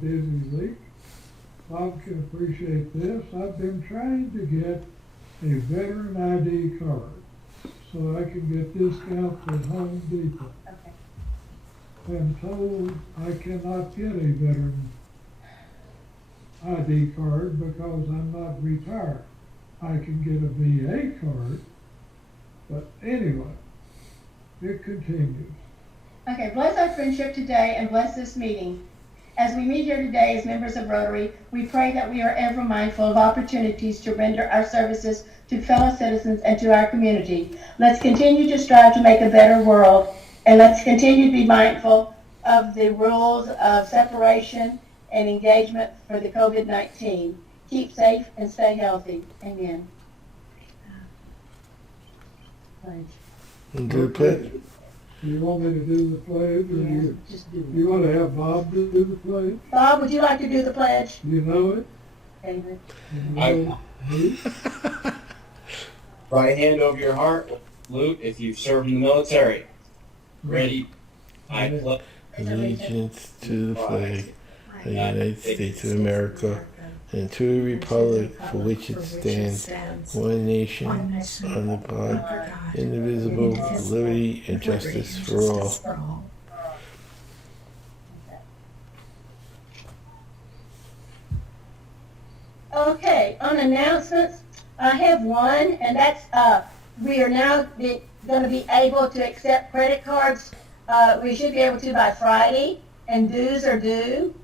busy week. Bob can appreciate this. I've been trying to get a veteran ID card so I can get discounts at Home Depot. Okay. I'm told I cannot get a veteran ID card because I'm not retired. I can get a VA card, but anyway, it continues. Okay, bless our friendship today and bless this meeting. As we meet here today as members of Rotary, we pray that we are ever mindful of opportunities to render our services to fellow citizens and to our community. Let's continue to strive to make a better world, and let's continue to be mindful of the rules of separation and engagement for the COVID-19. Keep safe and stay healthy. Amen. Pledge. Do the pledge. Do you want me to do the pledge, or Yeah, you, just do you want to have Bob to do the pledge? Bob, would you like to do the pledge? You know it? David. You know it? Right hand over your heart. Salute if you've served in the military. Ready? I pledge Allegiance to the flag of the United States of America and to the republic for which it stands, one nation, under God, indivisible, with liberty and justice for all. Okay, on announcements, I have one, and that's, we are now going to be able to accept credit cards. We should be able to by Friday, and dues are due.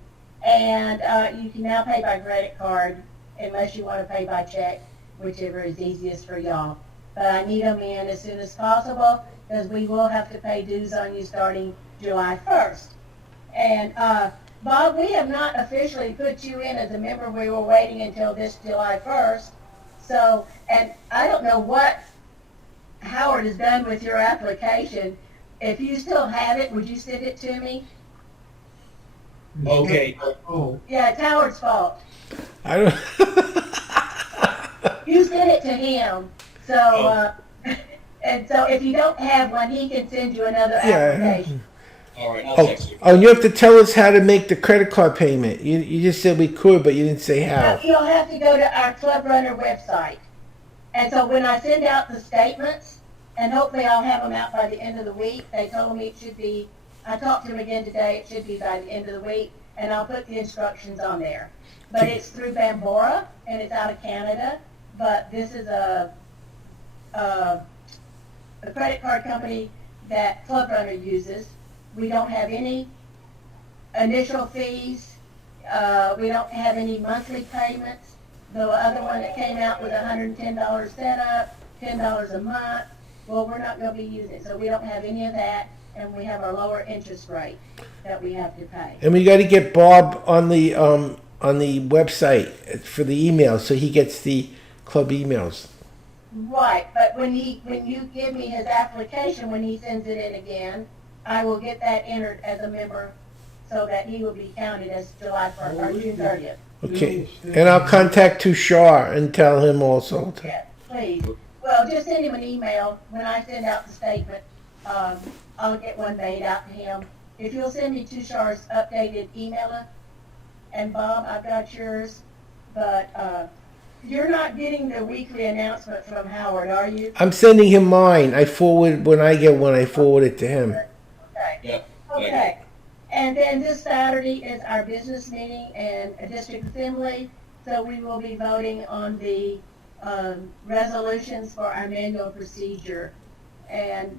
And you can now pay by credit card unless you want to pay by check, whichever is easiest for y'all. But I need them in as soon as possible because we will have to pay dues on you starting July 1st. And Bob, we have not officially put you in as a member. We were waiting until this July 1st. So, and I don't know what Howard has done with your application. If you still have it, would you send it to me? Okay. Oh, Yeah, it's Howard's fault. I don't. You sent it to him. So, and so if you don't have one, he can send you another application. All right. I'll Oh, text you. oh, and you have to tell us how to make the credit card payment. You just said we could, but you didn't say how. You'll have to go to our Club Runner website. And so when I send out the statements, and hopefully I'll have them out by the end of the week, they told me it should be, I talked to them again today, it should be by the end of the week, and I'll put the instructions on there. But it's through Bambora, and it's out of Canada, but this is a credit card company that Club Runner uses. We don't have any initial fees. We don't have any monthly payments. The other one that came out with $110 setup, $10 a month. Well, we're not going to be using it, so we don't have any of that, and we have our lower interest rate that we have to pay. And we got to get Bob on the website for the email, so he gets the club emails. Right, but when you give me his application, when he sends it in again, I will get that entered as a member so that he will be counted as July 1st or June 30th. Okay, and I'll contact Tushar and tell him also. Yes, please. Well, just send him an email when I send out the statement. I'll get one made out to him. If you'll send me Tushar's updated email, and Bob, I've got yours, but you're not getting the weekly announcement from Howard, are you? I'm sending him mine. When I get one, I forward it to him. Okay. Yep. Okay. And then this Saturday is our business meeting and a district assembly, so we will be voting on the resolutions for our manual procedure. And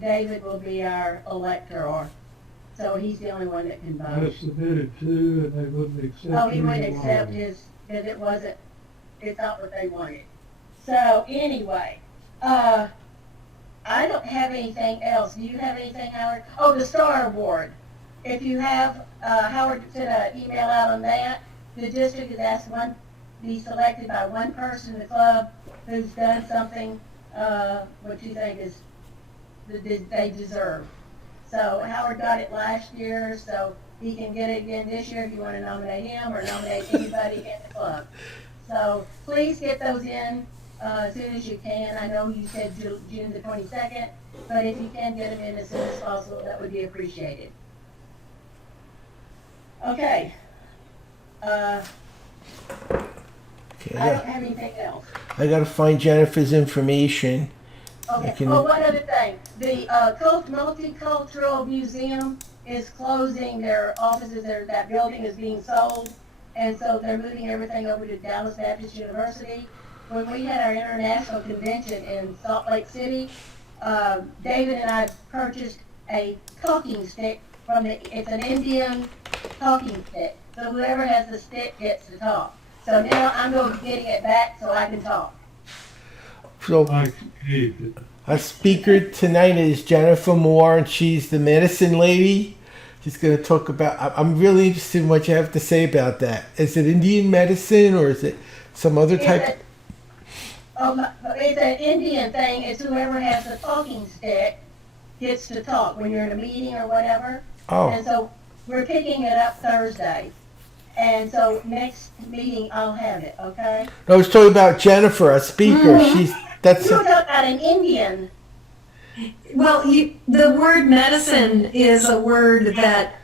David will be our elector, so he's the only one that can I vote. submitted two, and they wouldn't accept. Oh, he wouldn't either one. accept his, because it's not what they wanted. So anyway, I don't have anything else. Do you have anything, Howard? Oh, the Star Award. If you have, Howard sent an email out on that. The district has asked be selected by one person in the club who's done something, what you think is, they deserve. So Howard got it last year, so he can get it again this year if you want to nominate him or nominate anybody in the club. So please get those in as soon as you can. I know you said June the 22nd, but if you can get them in as soon as possible, that would be appreciated. Okay. Okay, I don't have anything else. I gotta find Jennifer's information. Okay. can- Oh, one other thing. The Multicultural Museum is closing their offices. That building is being sold. And so they're moving everything over to Dallas Baptist University. When we had our international convention in Salt Lake City, David and I purchased a talking stick it's an Indian talking stick. So whoever has the stick gets to talk. So now I'm going to be getting it back so I can talk. So I hate it. our speaker tonight is Jennifer Moore, and she's the medicine lady. She's going to talk about. I'm really interested in what you have to say about that. Is it Indian medicine or is it some other type? It's an Indian thing. It's whoever has the talking stick gets to talk when you're in a meeting or whatever. Oh, And so we're picking it up Thursday. And so next meeting I'll have it, okay? I was talking about Jennifer, our speaker. She's that's. You were talking about an Indian. Well, the word medicine is a word that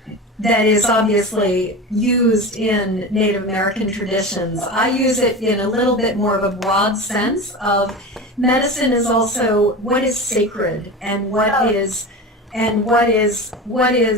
is obviously used in Native American traditions. I use it in a little bit more of a broad sense of medicine is also what is sacred and what is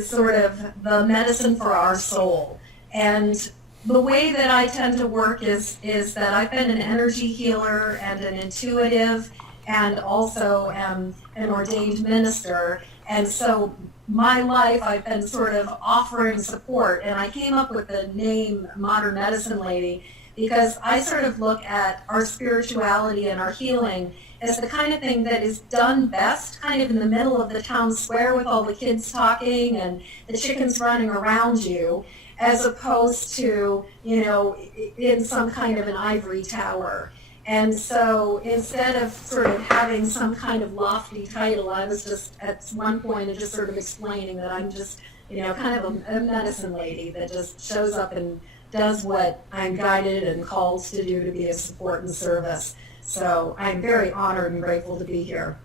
sort of the medicine for our soul. And the way that I tend to work is that I've been an energy healer and an intuitive and also am an ordained minister. And so my life, I've been sort of offering support. And I came up with the name Modern Medicine Lady because I sort of look at our spirituality and our healing as the kind of thing that is done best kind of in the middle of the town square with all the kids talking and the chickens running around you, as opposed to, in some kind of an ivory tower. And so instead of sort of having some kind of lofty title, I was just at one point just sort of explaining that I'm just, kind of a medicine lady that just shows up and does what I'm guided and called to do to be a support and service. So I'm very honored and grateful to be here.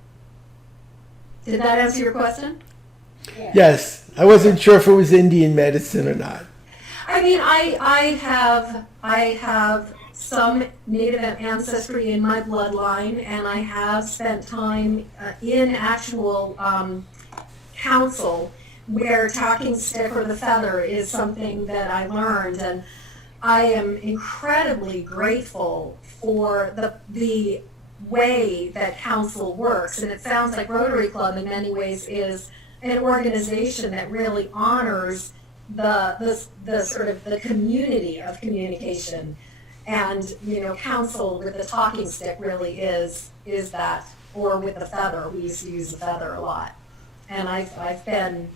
Did that answer your question? Yes, I wasn't sure if it was Indian medicine or not. I mean, I have some Native ancestry in my bloodline, and I have spent time in actual council where talking stick or the feather is something that I learned, and I am incredibly grateful for the way that council works. And it sounds like Rotary Club in many ways is an organization that really honors the sort of the community of communication. And, council with the talking stick really is that, or with the feather. We used to use the feather a lot. And I've had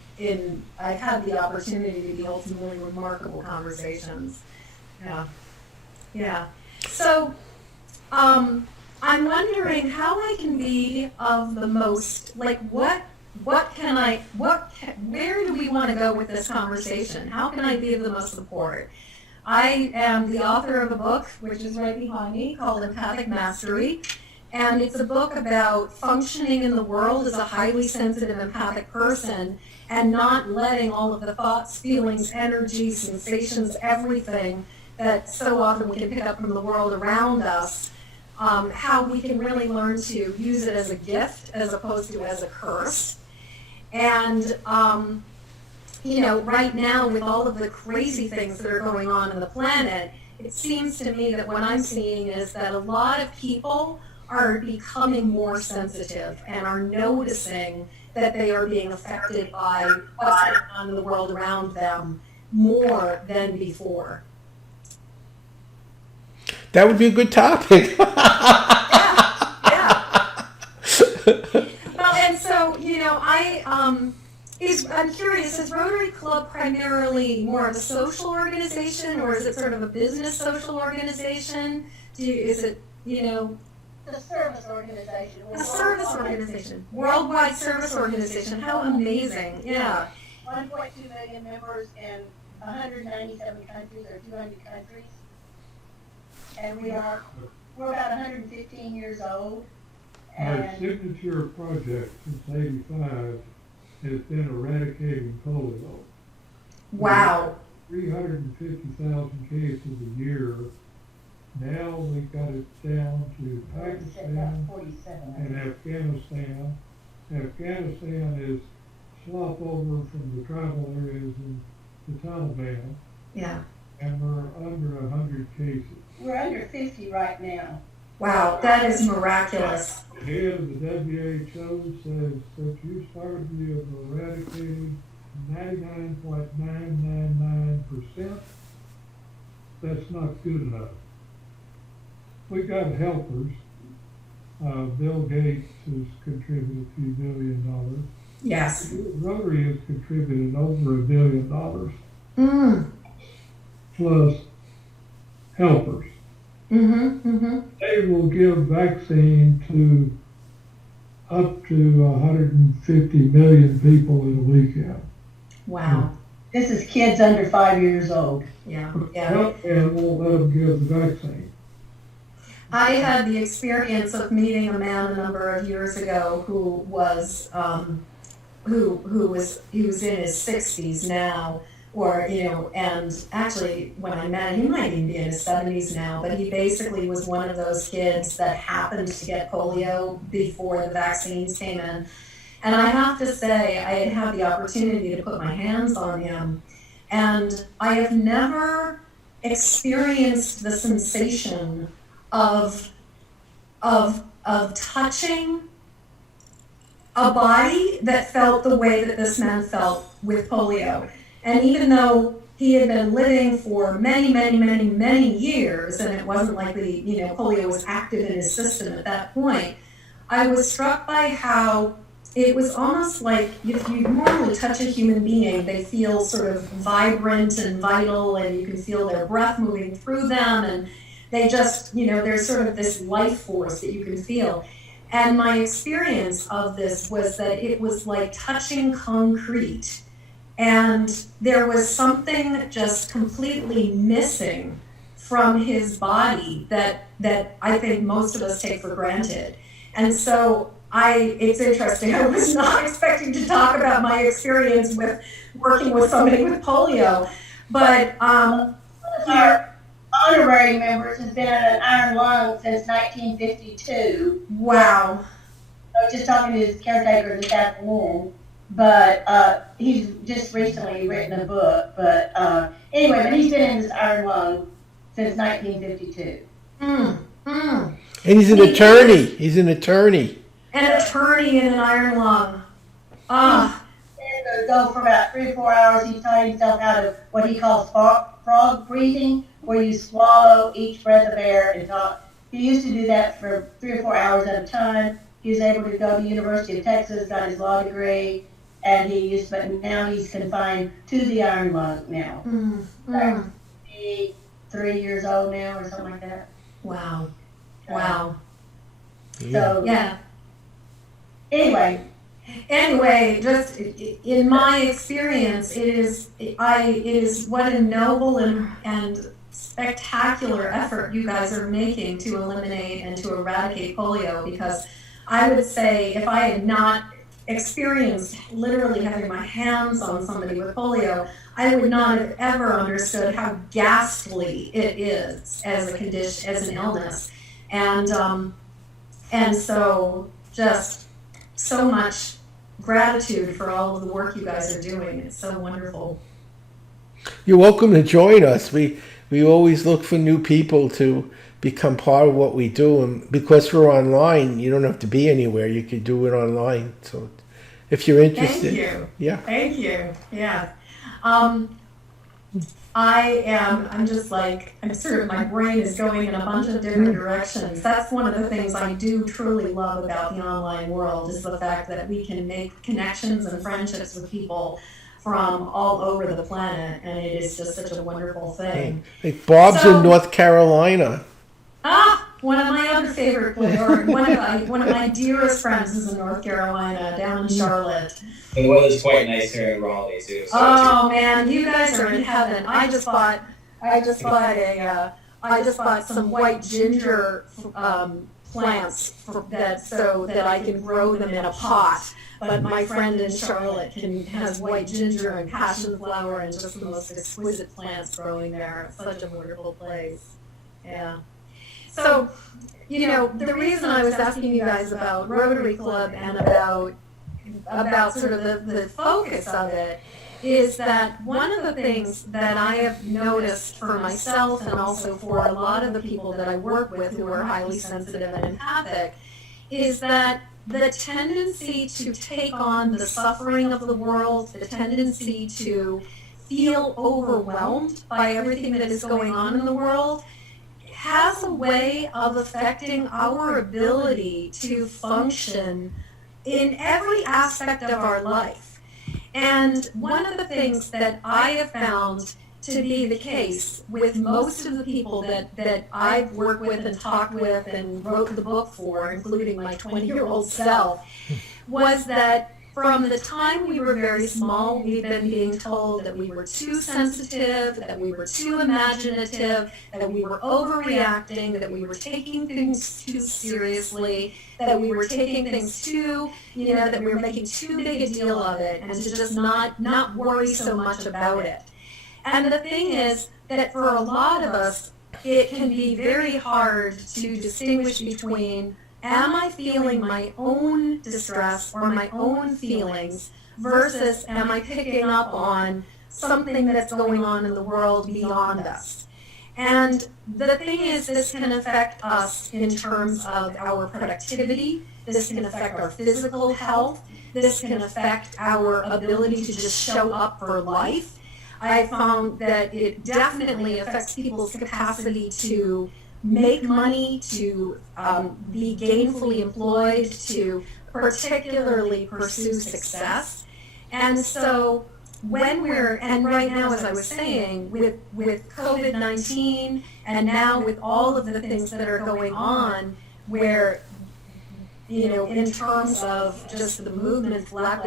the opportunity to be able to really remarkable conversations. Yeah. So, I'm wondering how I can be of the most, like, where do we want to go with this conversation? How can I be of the most support? I am the author of a book, which is right behind me, called Empathic Mastery. And it's a book about functioning in the world as a highly sensitive, empathic person and not letting all of the thoughts, feelings, energy, sensations, everything that so often we can pick up from the world around us, how we can really learn to use it as a gift as opposed to as a curse. And, right now with all of the crazy things that are going on in the planet, it seems to me that what I'm seeing is that a lot of people are becoming more sensitive and are noticing that they are being affected by what's going on in the world around them more than before. That would be a good topic. Yeah. Well, and so, I'm curious, is Rotary Club primarily more of a social organization, or is it sort of a business social organization? Is it, The service organization. a service organization, worldwide service organization? How amazing! Yeah. 1.2 million members in 197 countries or 200 countries. And we're about 115 years old. Our And signature project since '85 has been eradicating polio. Wow. 350,000 cases a year. Now we got it down to Pakistan and Afghanistan. Afghanistan is slop over from the tribal areas in the Taliban, Yeah. and we're under 100 cases. We're under 50 right now. Wow, that is miraculous. The head of the WHO says that you started you have eradicated 99.999%. That's not good enough. We got helpers. Bill Gates has contributed a few $1 billion. Yes. Rotary has contributed over $1 billion Mm. plus helpers. Mm-hmm. They will give vaccine to up to 150 million people in a weekend. Wow. This is kids under 5 years old. Yeah. Yeah. Healthcare won't let them give the vaccine. I had the experience of meeting a man a number of years ago who was he was in his 60s now, or and actually when I met him, he might even be in his 70s now, but he basically was one of those kids that happened to get polio before the vaccines came in. And I have to say, I had the opportunity to put my hands on him, and I have never experienced the sensation of touching a body that felt the way that this man felt with polio. And even though he had been living for many years, and it wasn't like polio was active in his system at that point, I was struck by how it was almost like if you normally touch a human being, they feel sort of vibrant and vital, and you can feel their breath moving through them, and they just, there's sort of this life force that you can feel. And my experience of this was that it was like touching concrete. And there was something just completely missing from his body that I think most of us take for granted. And so it's interesting. I was not expecting to talk about my experience with working with somebody with polio, but Our honorary members has been at an iron lung since 1952. wow. I was just talking to his caretaker this afternoon, but he's just recently written a book. But anyway, but he's been in this iron lung since 1952. And he's an attorney. He's an attorney. An attorney in an iron lung. He go for about 3 or 4 hours. He taught himself how to what he calls frog breathing, where you swallow each breath of air and talk. He used to do that for 3 or 4 hours at a time. He was able to go to the University of Texas, got his law degree, and but now he's confined to the iron lung now. He's 3 years old now or something like that. Wow. Wow. So Yeah. Anyway, just in my experience, it is what a noble and spectacular effort you guys are making to eliminate and to eradicate polio, because I would say if I had not experienced literally having my hands on somebody with polio, I would not have ever understood how ghastly it is as a condition, as an illness. And so just so much gratitude for all of the work you guys are doing. It's so wonderful. You're welcome to join us. We always look for new people to become part of what we do, and because we're online, you don't have to be anywhere. You can do it online. So if you're interested. Thank you. Yeah. Thank you. Yeah. I'm just like, I'm sort of, my brain is going in a bunch of different directions. That's one of the things I do truly love about the online world, is the fact that we can make connections and friendships with people from all over the planet, and it is just such a wonderful thing. Like Bob's So- in North Carolina. One of my other favorite, or one of my dearest friends is in North Carolina, down in Charlotte. The weather's quite nice here in Raleigh too. So Oh man, you guys are in heaven. I just bought a I just bought some white ginger plants so that I can grow them in a pot. But my friend in Charlotte has white ginger and passion flower and just the most exquisite plants growing there. It's such a wonderful place. Yeah. So, the reason I was asking you guys about Rotary Club and about sort of the focus of it is that one of the things that I have noticed for myself and also for a lot of the people that I work with who are highly sensitive and empathic is that the tendency to take on the suffering of the world, the tendency to feel overwhelmed by everything that is going on in the world has a way of affecting our ability to function in every aspect of our life. And one of the things that I have found to be the case with most of the people that I've worked with and talked with and wrote the book for, including my 20-year-old self, was that from the time we were very small, we've been being told that we were too sensitive, that we were too imaginative, that we were overreacting, that we were taking things too seriously, that we were taking things too, that we were making too big a deal of it, and to just not worry so much about it. And the thing is that for a lot of us, it can be very hard to distinguish between, am I feeling my own distress or my own feelings versus am I picking up on something that's going on in the world beyond us? And the thing is, this can affect us in terms of our productivity. This can affect our physical health. This can affect our ability to just show up for life. I found that it definitely affects people's capacity to make money, to be gainfully employed, to particularly pursue success. And so and right now, as I was saying, with COVID-19 and now with all of the things that are going on where, in terms of just the movements, Black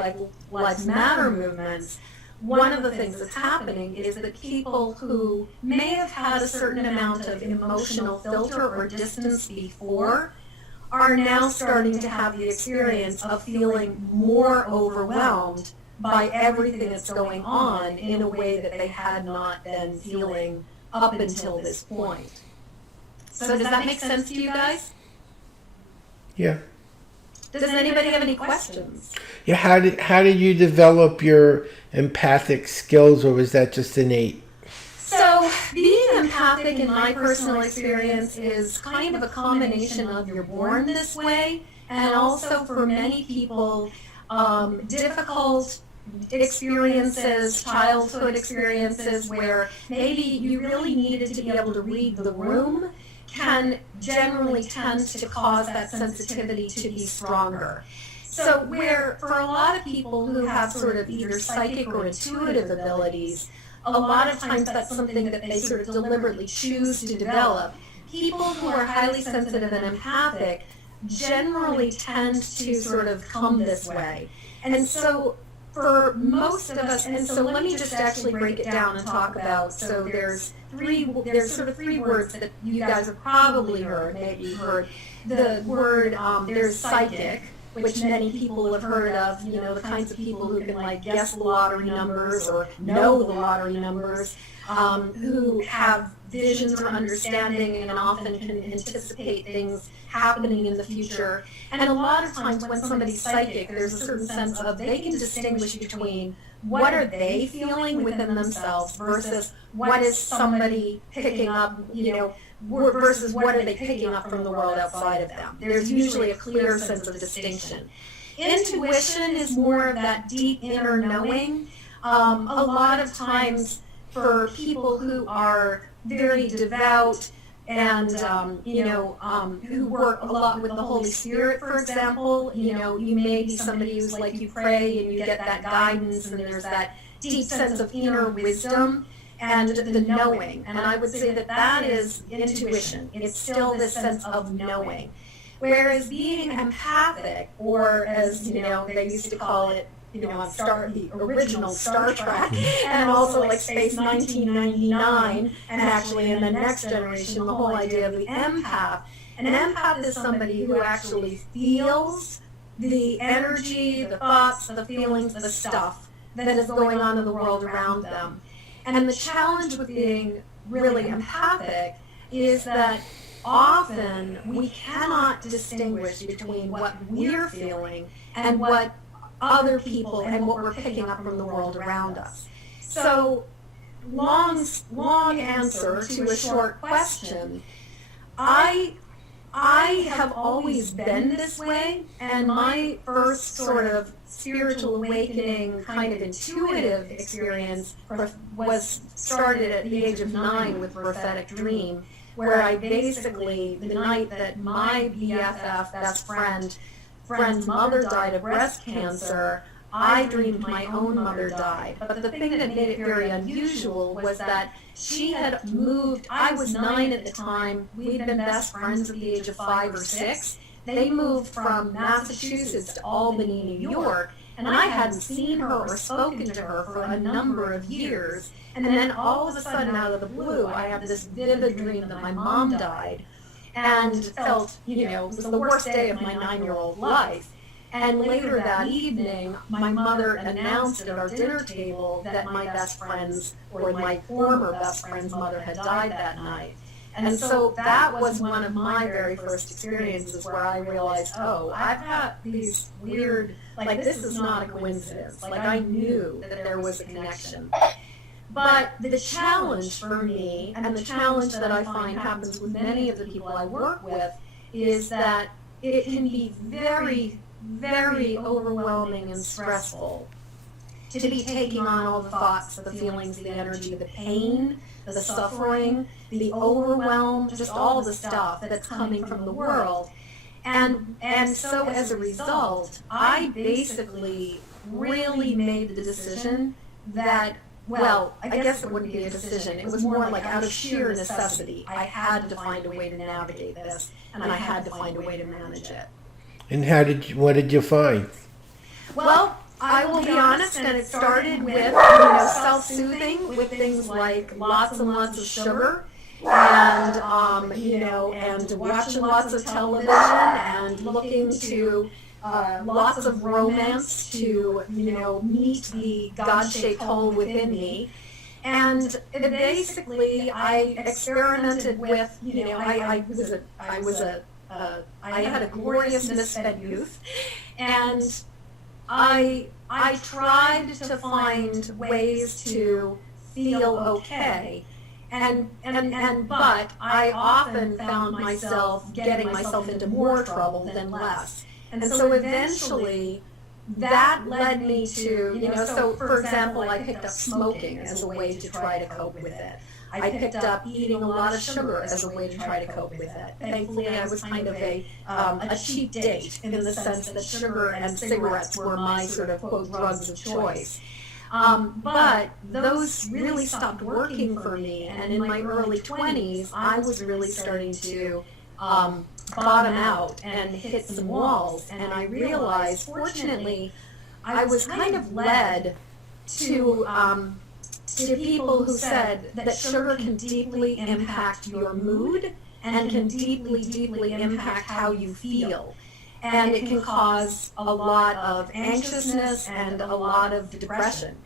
Lives Matter movements, one of the things that's happening is that people who may have had a certain amount of emotional filter or distance before are now starting to have the experience of feeling more overwhelmed by everything that's going on in a way that they had not been feeling up until this point. So does that make sense to you guys? Yeah. Does anybody have any questions? Yeah. How did you develop your empathic skills, or was that just innate? So being empathic in my personal experience is kind of a combination of you're born this way and also for many people difficult experiences, childhood experiences where maybe you really needed to be able to read the room can generally tend to cause that sensitivity to be stronger. So where for a lot of people who have sort of either psychic or intuitive abilities, a lot of times that's something that they sort of deliberately choose to develop. People who are highly sensitive and empathic generally tend to sort of come this way. And so for most of us, and so let me just actually break it down and talk about, so there's sort of three words that you guys have probably heard, maybe you've heard. The word, there's psychic, which many people have heard of, the kinds of people who can like guess the lottery numbers or know the lottery numbers, who have visions or understanding and often can anticipate things happening in the future. And a lot of times when somebody's psychic, there's a certain sense of they can distinguish between what are they feeling within themselves versus what is somebody picking up, versus what are they picking up from the world outside of them. There's usually a clear sense of distinction. Intuition is more of that deep inner knowing. A lot of times for people who are very devout and, who work a lot with the Holy Spirit, for example, you may be somebody who's like you pray and you get that guidance and there's that deep sense of inner wisdom and the knowing. And I would say that is intuition. It's still this sense of knowing. Whereas being empathic, or as, they used to call it, the original Star Trek, and also like Space 1999, and actually in the Next Generation, the whole idea of the empath. An empath is somebody who actually feels the energy, the thoughts, the feelings, the stuff that is going on in the world around them. And the challenge with being really empathic is that often we cannot distinguish between what we're feeling and what other people and what we're picking up from the world around us. So, long answer to a short question. I have always been this way, and my first sort of spiritual awakening, kind of intuitive experience was started at the age of 9 with prophetic dream, where I basically, the night that my BFF, best friend's mother died of breast cancer, I dreamed my own mother died. But the thing that made it very unusual was that she had moved. I was 9 at the time. We'd been best friends at the age of 5 or 6. They moved from Massachusetts to Albany, New York, and I hadn't seen her or spoken to her for a number of years. And then all of a sudden, out of the blue, I have this vivid dream that my mom died, and felt, it was the worst day of my 9-year-old life. And later that evening, my mother announced at our dinner table that my best friend's, or my former best friend's mother had died that night. And so that was one of my very first experiences where I realized, oh, I've got these weird, like this is not a coincidence. Like I knew that there was a connection. But the challenge for me, and the challenge that I find happens with many of the people I work with, is that it can be very, very overwhelming and stressful to be taking on all the thoughts, the feelings, the energy, the pain, the suffering, the overwhelm, just all the stuff that's coming from the world. And so as a result, I basically really made the decision that, well, I guess it wouldn't be a decision. It was more like out of sheer necessity. I had to find a way to navigate this, and I had to find a way to manage it. And what did you find? Well, I will be honest, and it started with, self-soothing with things like lots and lots of sugar, and, and watching lots of television, and looking to lots of romance to, meet the God-shaped hole within me. And basically, I experimented with, I had a glorious misfed youth, and I tried to find ways to feel okay, but I often found myself getting myself into more trouble than less. And so eventually, that led me to, so for example, I picked up smoking as a way to try to cope with it. I picked up eating a lot of sugar as a way to try to cope with it. Thankfully, I was kind of a cheap date in the sense that sugar and cigarettes were my sort of, quote, drugs of choice. But those really stopped working for me, and in my early 20s, I was really starting to bottom out and hit some walls, and I realized, fortunately, I was kind of led to people who said that sugar can deeply impact your mood and can deeply, deeply impact how you feel. And it can cause a lot of anxiousness and a lot of depression.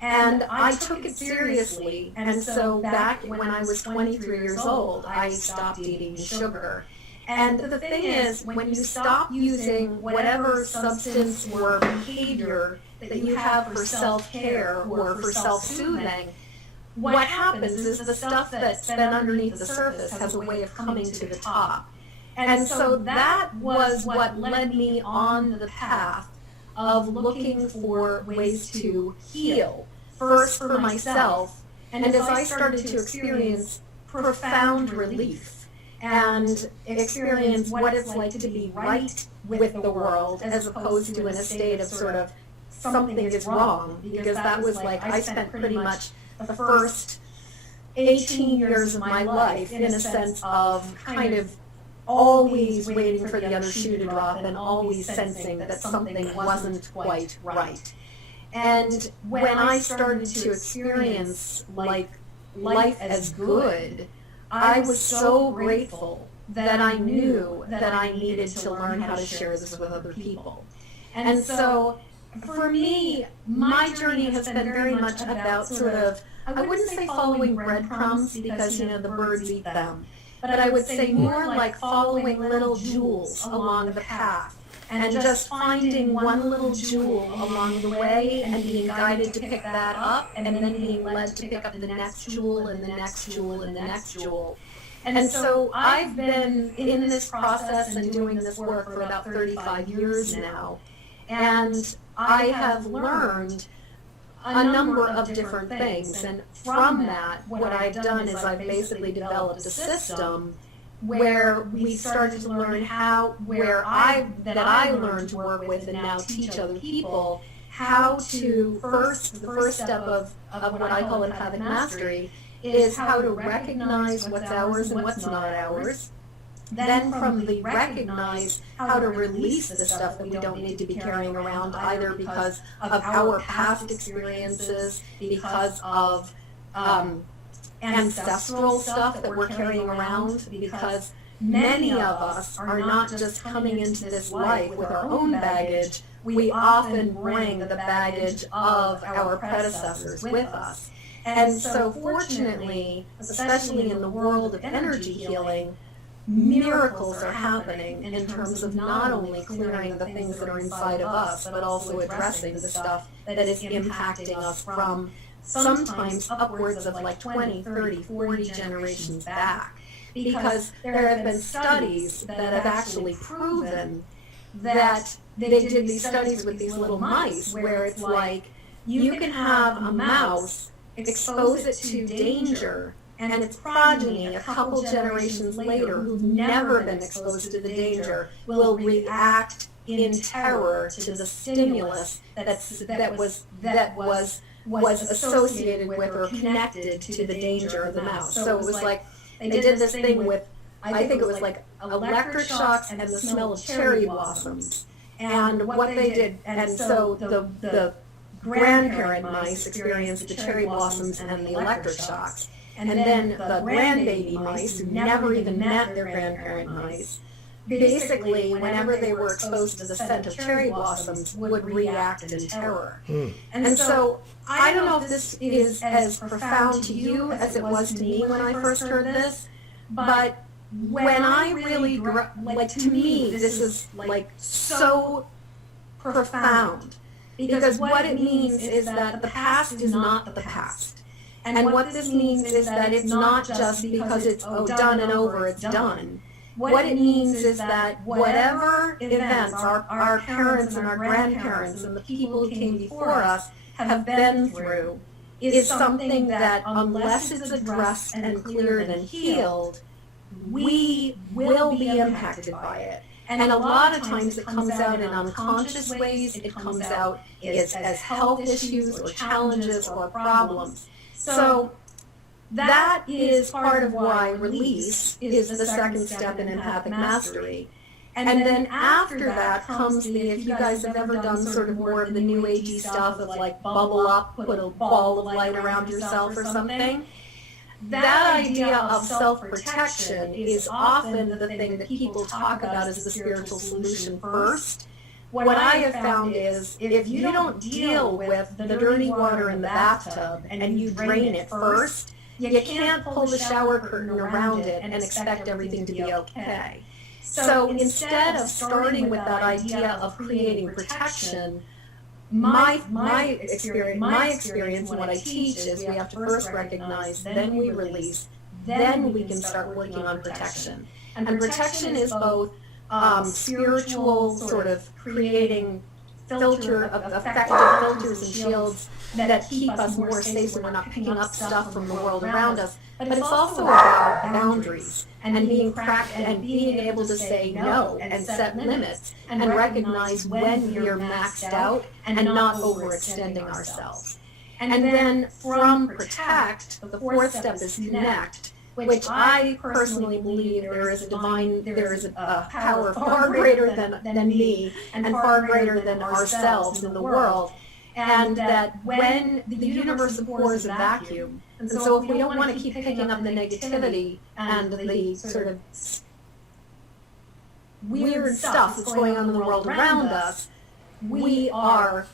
And I took it seriously, and so back when I was 23 years old, I stopped eating sugar. And the thing is, when you stop using whatever substance or behavior that you have for self-care or for self-soothing, what happens is the stuff that's been underneath the surface has a way of coming to the top. And so that was what led me on the path of looking for ways to heal, first for myself, and as I started to experience profound relief and experience what it's like to be right with the world as opposed to in a state of sort of something is wrong, because that was like I spent pretty much the first 18 years of my life in a sense of kind of always waiting for the other shoe to drop and always sensing that something wasn't quite right. And when I started to experience like life as good, I was so grateful that I knew that I needed to learn how to share this with other people. And so for me, my journey has been very much about sort of, I wouldn't say following breadcrumbs because, you know, the birds eat them, but I would say more like following little jewels along the path and just finding one little jewel along the way and being guided to pick that up and then being led to pick up the next jewel and the next jewel and the next jewel. And so I've been in this process and doing this work for about 35 years now. And I have learned a number of different things. And from that, what I've done is I've basically developed a system where we started to learn that I learned to work with and now teach other people how to the first step of what I call empathic mastery is how to recognize what's ours and what's not ours. Then from the recognize, how to release the stuff that we don't need to be carrying around, either because of our past experiences, because of ancestral stuff that we're carrying around, because many of us are not just coming into this life with our own baggage, we often bring the baggage of our predecessors with us. And so fortunately, especially in the world of energy healing, miracles are happening in terms of not only clearing the things that are inside of us, but also addressing the stuff that is impacting us from sometimes upwards of like 20, 30, 40 generations back. Because there have been studies that have actually proven that they did these studies with these little mice where it's like you can have a mouse expose it to danger, and its progeny a couple generations later who've never been exposed to the danger will react in terror to the stimulus that was associated with or connected to the danger of the mouse. So it was like they did this thing with, I think it was like electric shocks and the smell of cherry blossoms. And what they did, and so the grandparent mice experienced the cherry blossoms and the electric shocks. And then the grandbaby mice, who never even met their grandparent mice, basically, whenever they were exposed to the scent of cherry blossoms, would react in terror. And so, I don't know if this is as profound to you as it was to me when I first heard this, but when I really, to me, this is like so profound. Because what it means is that the past is not the past. And what this means is that it's not just because it's done and over, it's done. What it means is that whatever events our parents and our grandparents and the people who came before us have been through is something that unless it's addressed and cleared and healed, we will be impacted by it. And a lot of times it comes out in unconscious ways, it comes out as health issues or challenges or problems. So that is part of why release is the second step in empathic mastery. And then after that comes the, if you guys have ever done sort of more of the new agey stuff of like bubble up, put a ball of light around yourself or something, that idea of self-protection is often the thing that people talk about as the spiritual solution first. What I have found is if you don't deal with the dirty water in the bathtub and you drain it first, you can't pull the shower curtain around it and expect everything to be okay. So instead of starting with that idea of creating protection, my experience and what I teach is we have to first recognize, then we release, then we can start working on protection. And protection is both spiritual, sort of creating effective filters and shields that keep us more safe so we're not picking up stuff from the world around us. But it's also about boundaries and being able to say no and set limits and recognize when we're maxed out and not overextending ourselves. And then from protect, the fourth step is connect. which I personally believe there is a power far greater than me and far greater than ourselves in the world. And that when the universe abhors a vacuum, and so if we don't want to keep picking up the negativity and the sort of weird stuff that's going on in the world around us, we are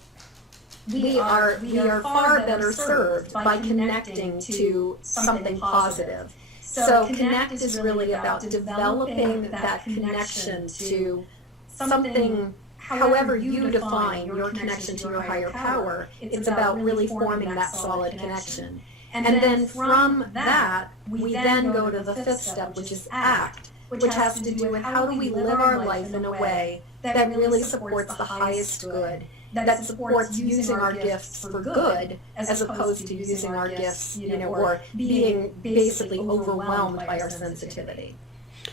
far better served by connecting to something positive. So connect is really about developing that connection to something, however you define your connection to your higher power. It's about really forming that solid connection. And then from that, we then go to the fifth step, which is act, which has to do with how do we live our life in a way that really supports the highest good, that supports using our gifts for good, as opposed to using our gifts, or being basically overwhelmed by our sensitivity.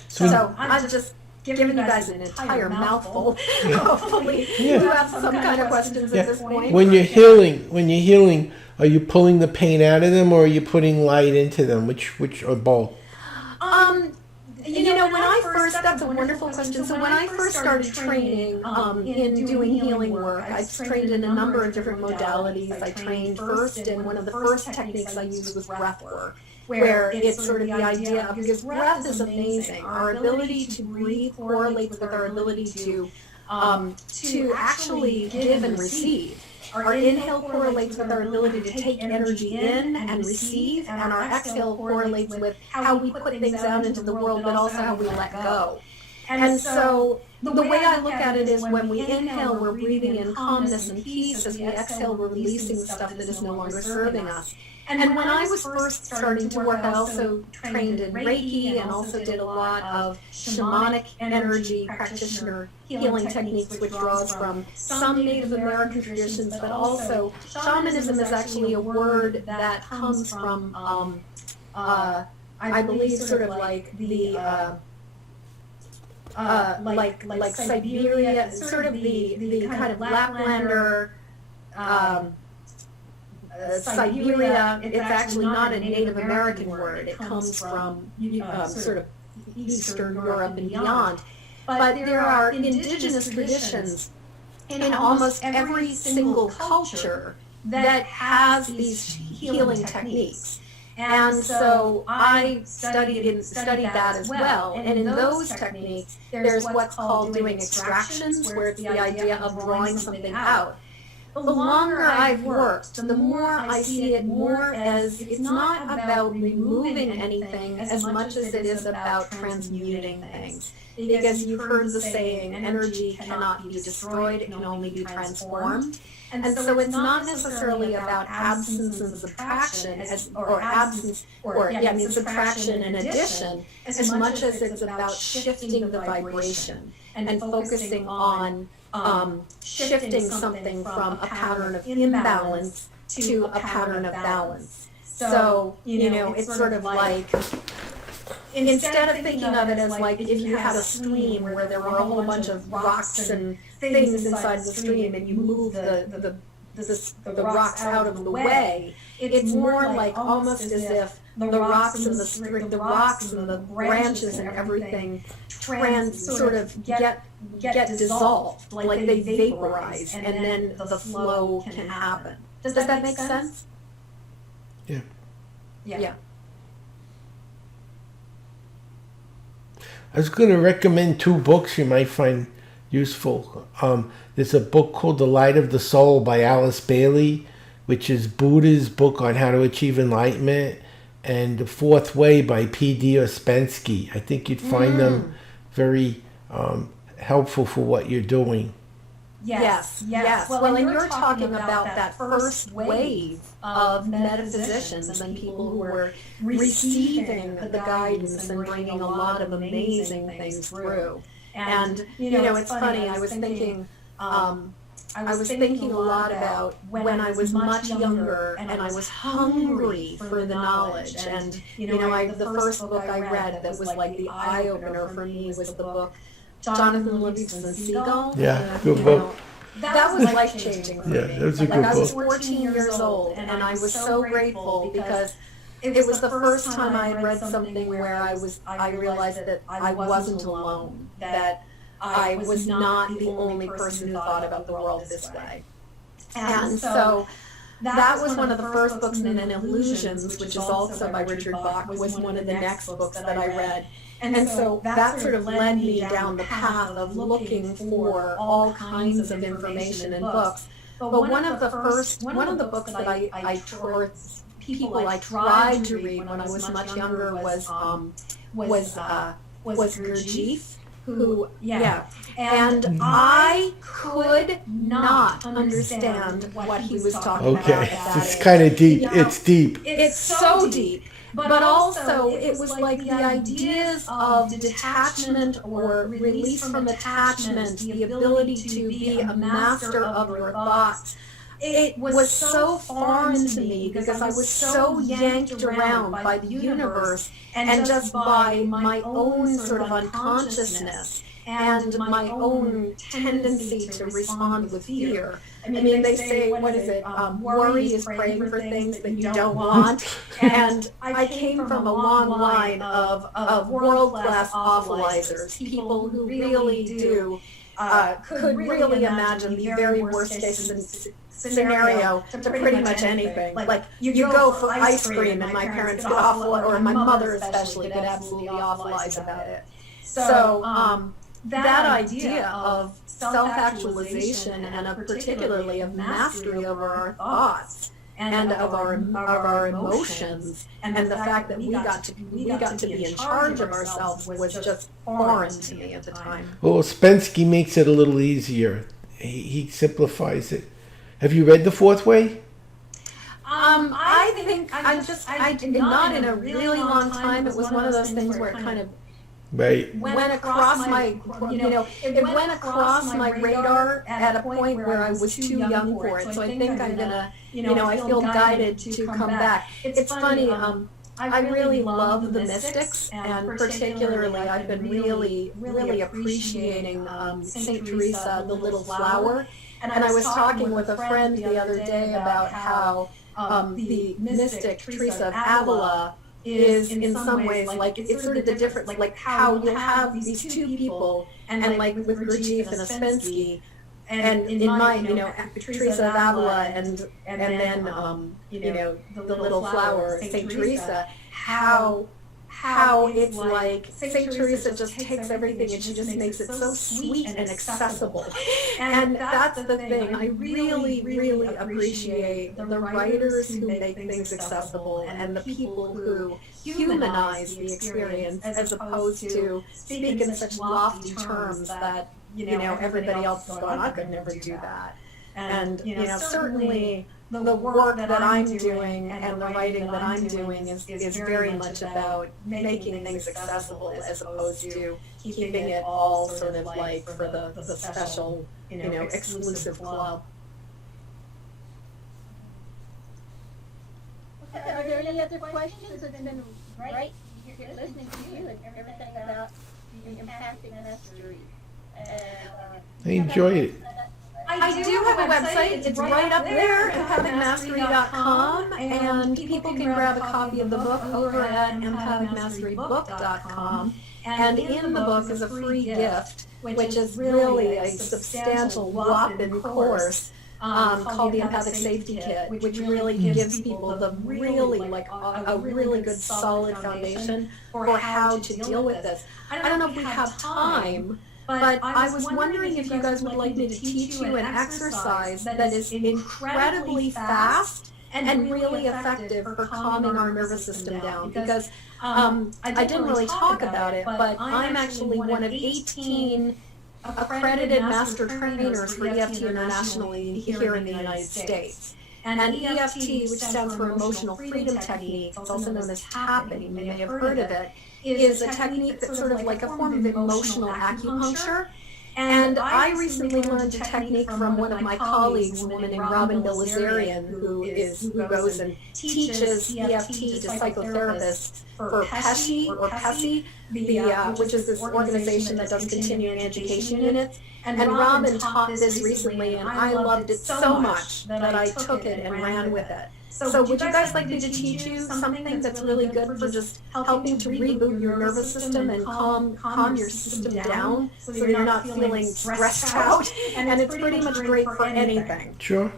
So I've just given you guys an entire mouthful. Hopefully you have some kind of questions at this point. When you're healing, are you pulling the pain out of them, or are you putting light into them? Which or both? When I first, that's a wonderful question. So when I first started training in doing healing work, I trained in a number of different modalities. I trained first, and one of the first techniques I used was breath work, where it's sort of the idea of, because breath is amazing. Our ability to breathe correlates with our ability to actually give and receive. Our inhale correlates with our ability to take energy in and receive, and our exhale correlates with how we put things out into the world, but also how we let go. And so the way I look at it is, when we inhale, we're breathing in calmness and peace. As we exhale, we're releasing the stuff that is no longer serving us. And when I was first starting to work, I also trained in Reiki and also did a lot of shamanic energy practitioner healing techniques, which draws from some Native American traditions, but also shamanism is actually a word that comes from, I believe, sort of like the like Siberia, sort of the kind of Laplander. Siberia, it's actually not a Native American word. It comes from sort of Eastern Europe and beyond. But there are indigenous traditions in almost every single culture that has these healing techniques. And so I studied that as well. And in those techniques, there's what's called doing extractions, where it's the idea of drawing something out. The longer I've worked, the more I see it more as, it's not about removing anything as much as it is about transmuting things. Because you've heard the saying, energy cannot be destroyed, it can only be transformed. And so it's not necessarily about absence and subtraction, subtraction and addition, as much as it's about shifting the vibration and focusing on shifting something from a pattern of imbalance to a pattern of balance. So, it's sort of like, instead of thinking of it as like if you had a stream where there were a whole bunch of rocks and things inside the stream, and you move the rocks out of the way, it's more like almost as if the rocks and the branches and everything sort of get dissolved, like they vaporize, and then the flow can happen. Does that make sense? Yeah. Yeah. I was going to recommend 2 books you might find useful. There's a book called The Light of the Soul by Alice Bailey, which is Buddha's book on how to achieve enlightenment, and The Fourth Way by P.D. Ouspensky. I think you'd find them very helpful for what you're doing. Yes. Well, and you're talking about that first wave of metaphysicians and people who were receiving the guidance and bringing a lot of amazing things through. And, it's funny, I was thinking a lot about when I was much younger and I was hungry for the knowledge. And, the first book I read that was like the eye-opener for me was the book Jonathan Livingston Seagull. Yeah, good book. That was life-changing for me. Yeah, that was a good I was book. 14 years old, and I was so grateful because it was the first time I had read something where I realized that I wasn't alone, that I was not the only person who thought about the world this way. And so that was one of the first books, and then Illusions, which is also by Richard Bach, was one of the next books that I read. And so that sort of led me down the path of looking for all kinds of information in books. But one of the books that or people I tried to read when I was much younger was Gurdjieff, and I could not understand what he was talking about. Okay, it's kind of deep. It's deep. It's so deep. But also, it was like the ideas of detachment or release from attachment, the ability to be a master of your thoughts. It was so foreign to me because I was so yanked around by the universe and just by my own sort of unconsciousness and my own tendency to respond with fear. I mean, they say, what is it? Worry is praying for things that you don't want. And I came from a long line of world-class awfulizers, people who really could really imagine the very worst-case scenario to pretty much anything. Like you go for ice cream, and my parents could or my mother especially, could absolutely awfulize about it. So that idea of self-actualization and particularly of mastery over our thoughts and of our emotions, and the fact that we got to be in charge of ourselves was just foreign to me at the time. Well, Ouspensky makes it a little easier. He simplifies it. Have you read The Fourth Way? I think I did not in a really long time. It was one of those things where it kind of went across my, it went across my radar at a point where I was too young for it. So I think I'm gonna, I feel guided to come back. It's funny. I really love the mystics, and particularly I've been really appreciating Saint Teresa, the Little Flower. And I was talking with a friend the other day about how the mystic Teresa of Avila is in some ways like it's sort of the difference, like how you'll have these two people, and like with Gurdjieff and Ouspensky, and in my, Teresa of Avila and then the Little Flower, Saint Teresa, how it's like Saint Teresa just takes everything and she just makes it so sweet and accessible. And that's the thing. I really appreciate the writers who make things accessible and the people who humanize the experience as opposed to speak in such lofty terms that, everybody else is going, I could never do that. And, certainly the work that I'm doing and the writing that I'm doing is very much about making things accessible as opposed to keeping it all sort of like for the special, exclusive club. Okay, are there any other questions? It's been great listening to you and everything about the empathic mastery. I enjoyed it. I do have a website. It's right up there, empathicmastery.com, and people can grab a copy of the book over at empathicmasterybook.com. And in the book is a free gift, which is really a substantial whopping course called the Empathic Safety Kit, which really gives people the really a really good solid foundation for how to deal with this. I don't know if we have time, but I was wondering if you guys would like me to teach you an exercise that is incredibly fast and really effective for calming our nervous system down. Because I didn't really talk about it, but I'm actually one of 18 accredited master trainers for EFT internationally here in the United States. And EFT, which stands for Emotional Freedom Technique, it's also known as tapping, you may have heard of it, is a technique that's sort of like a form of emotional acupuncture. And I recently learned a technique from one of my colleagues, a woman named Robin Bilazarian, who goes and teaches EFT to psychotherapists for PESI, which is this organization that does continuing education units. And Robin taught this recently, and I loved it so much that I took it and ran with it. So would you guys like me to teach you something that's really good for just helping to reboot your nervous system and calm your system down so you're not feeling stressed out? And it's pretty much great for anything. Sure.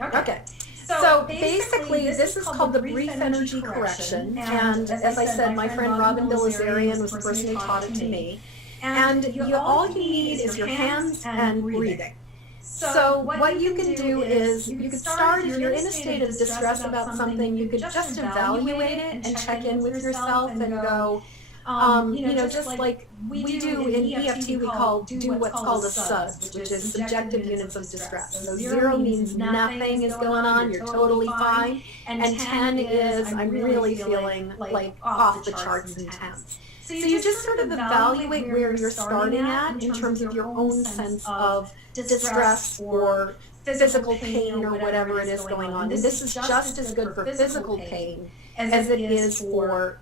Okay. So basically, this is called the brief energy correction. And as I said, my friend Robin Bilazarian was the person who taught it to me. And all you need is your hands and breathing. So what you can do is, you could start, if you're in a state of distress about something, you could just evaluate it and check in with yourself and go, just like we do in EFT, we do what's called a SUD, which is subjective units of distress. So 0 means nothing is going on, you're totally fine, and 10 is I'm really feeling like off the charts intense. So you just sort of evaluate where you're starting at in terms of your own sense of distress or physical pain or whatever it is going on. And this is just as good for physical pain as it is for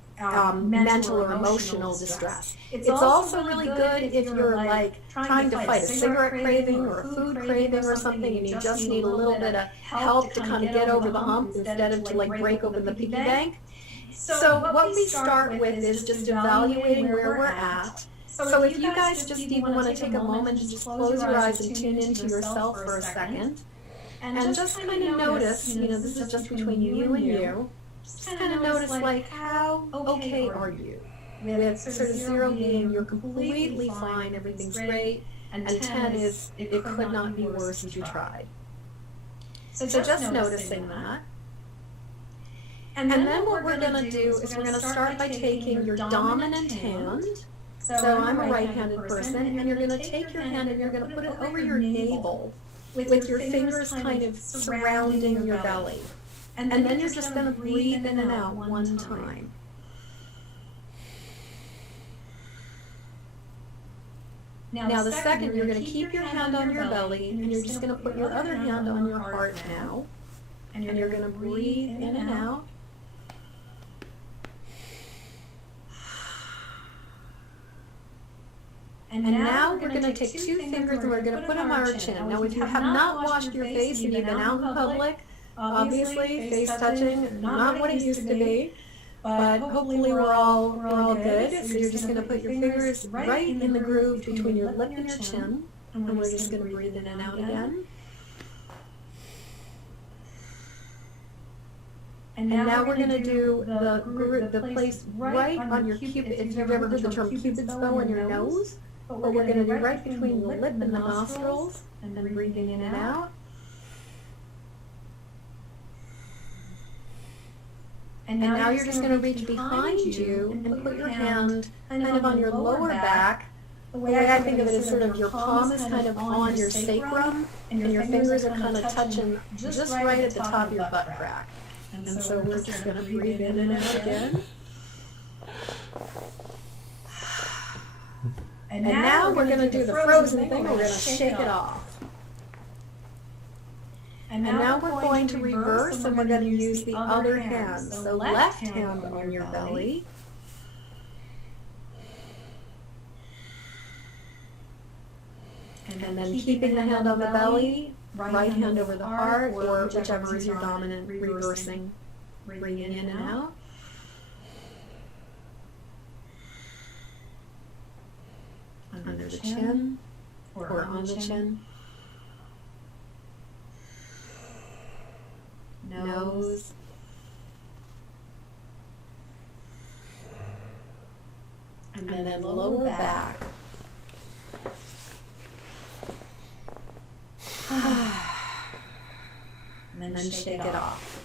mental or emotional distress. It's also really good if you're like trying to fight a cigarette craving or a food craving or something and you just need a little bit of help to kind of get over the hump instead of to like break open the piggy bank. So what we start with is just evaluating where we're at. So if you guys just even want to take a moment to just close your eyes and tune into yourself for a second and just kind of notice, this is just between you and you, just kind of notice like how okay are you? With sort of 0 being you're completely fine, everything's great, and 10 is it could not be worse if you tried. So just noticing that. And then what we're going to do is we're going to start by taking your dominant hand. So I'm a right-handed person, and you're going to take your hand and you're going to put it over your navel with your fingers kind of surrounding your belly. And then you're just going to breathe in and out one time. Now the second, you're going to keep your hand on your belly, and you're just going to put your other hand on your heart now. And you're going to breathe in and out. And now we're going to take 2 fingers and we're going to put them on our chin. Now if you have not washed your face and you've been out in public, obviously face touching, not what it used to be, but hopefully we're all good. So you're just going to put your fingers right in the groove between your lip and your chin, and we're just going to breathe in and out again. And now we're going to do the place right on your cupid, if you've ever heard the term cupid's bow on your nose, but we're going to do right between the lip and the nostrils, and then breathing in and out. And now you're just going to reach behind you and put your hand kind of on your lower back. The way I think of it is sort of your palm is kind of on your sacrum, and your fingers are kind of touching just right at the top of your butt crack. And so we're just going to breathe in and out again. And now we're going to do the frozen thing. We're going to shake it off. And now we're going to reverse, and we're going to use the other hand. So left hand on your belly. And then keeping the hand on the belly, right hand over the heart, or whichever is your dominant, reversing, bringing in and out. Under the chin, or on the chin. Nose. And then lower back. And then shake it off.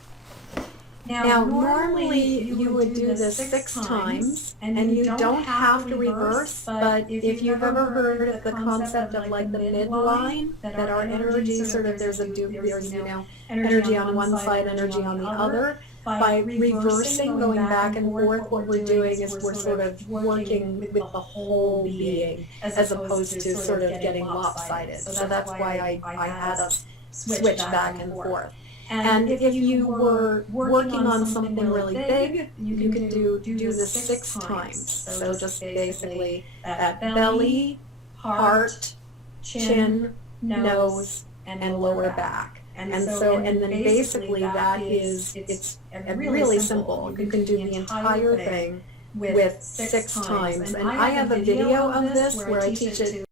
Now, normally you would do this 6 times, and you don't have to reverse, but if you've ever heard of the concept of like the midline, that our energy sort of, there's energy on one side, energy on the other. By reversing, going back and forth, what we're doing is we're sort of working with the whole being, as opposed to sort of getting lopsided. So that's why I had us switch back and forth. And if you were working on something really big, you can do this 6 times. So just basically that belly, heart, chin, nose, and lower back. And then basically that is, it's really simple. You can do the entire thing with 6 times. And I have a video of this where I teach it